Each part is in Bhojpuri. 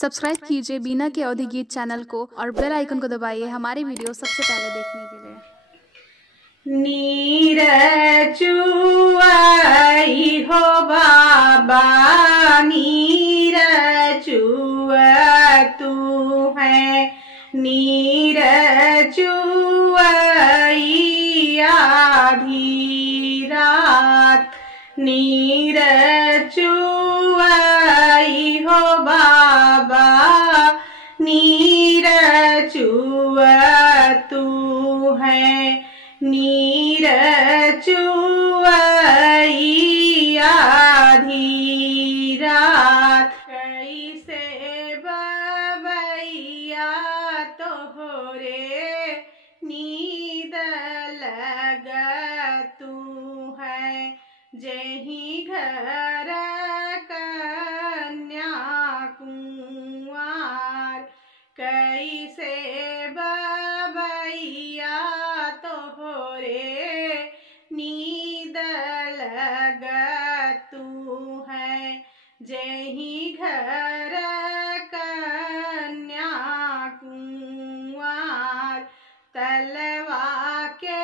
सब्सक्राइब कीजिए बीना के अवधि गीत चैनल को और बेल आइकन को दबाइए हमारे वीडियो सबसे पहले देखने के लिए। नीर चुआई हो बाबा नीर चुआ तू है नीर चुआई आधी रात नीर चुआई हो बाबा नीर चुआ तू है नीर चुआई आधी रात कैसे बबैया तोहरे नींद लगा तू है जही घर कन्या कुंवार कैसे बबैया तोहरे नींद लगा तू है जही घर कन्या कुंवार तलवा के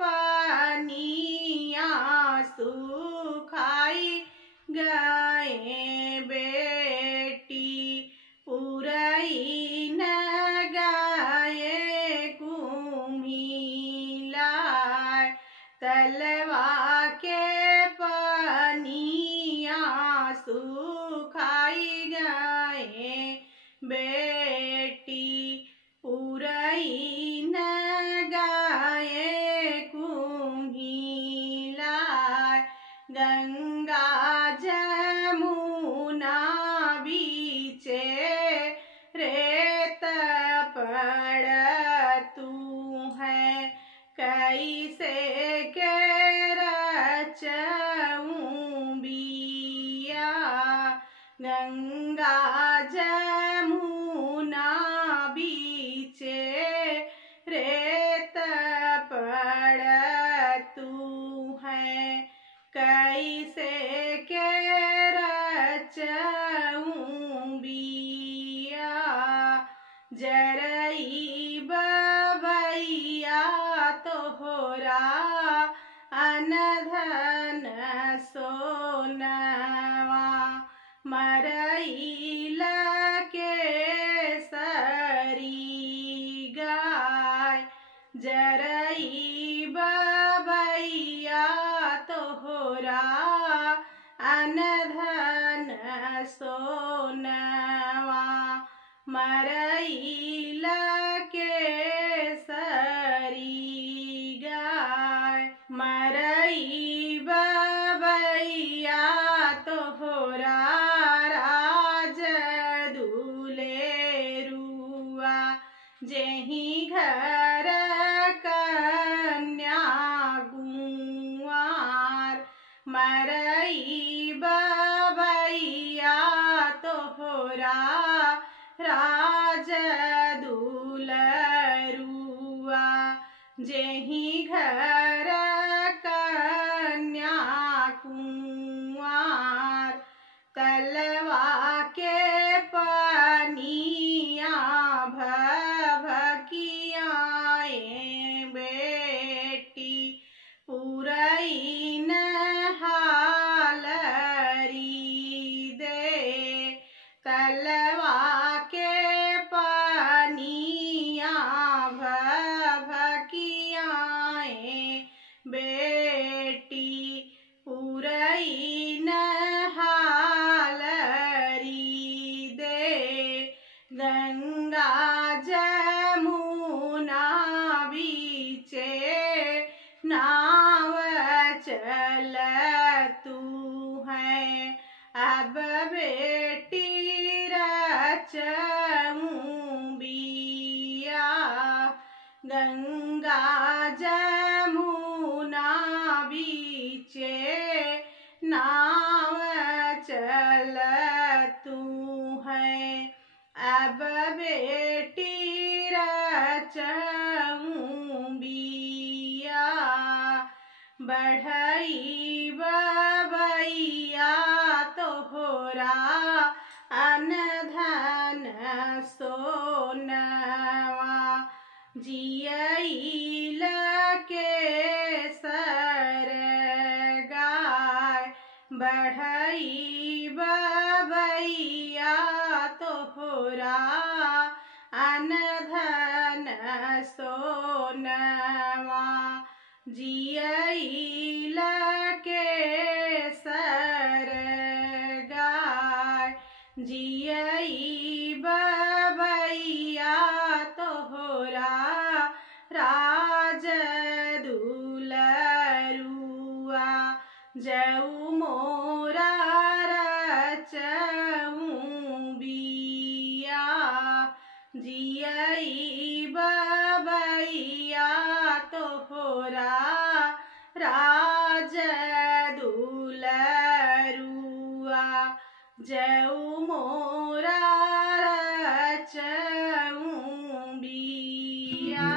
पानिया सुखाई गए बेटी पुरई न गाये कुम्हिलाय तलवा के पानिया सुखाई गए बेटी पुरई न गाये कुम्हिलाय गंगा जमुना बीचे रेत पड़ तू है कैसे के रचऊं बिया गंगा जमुना बीचे रेत पड़ तू है कैसे के रचऊं बिया जरई बबैया तोहरा अनधन सोनवा मरई के सरी गाय जरई बबैया तोहरा अनधन सोनवा मरई के सरी गाय मरई बबैया तोहरा राज दुलेरुआ जही घर कन्या कुंवार मरई बबैया तोहरा राज दुलरुआ जही घर कन्या कुंवार तलवा के पानिया भभकियाए बेटी पुरई न हालरी दे तलवा के पानिया भभकियाए बेटी पुरई न हालरी दे गंगा जमुना बीचे नाव चल तू है अब बेटी रचऊं बिया गंगा जमुना बीचे नाव चल तू है अब बेटी रचऊं बिया बढ़ई बबैया तोहरा अनधन सोनवा जियईल के सर गाय बढ़ई बबैया तोहरा अनधन सोनवा जियईल के सर गाय जियई बबैया तोहरा राज दुलरुआ जऊ मोरा रचऊं बिया जियई बबैया तोहरा राज दुलरुआ जऊ मोरा रचऊं बिया।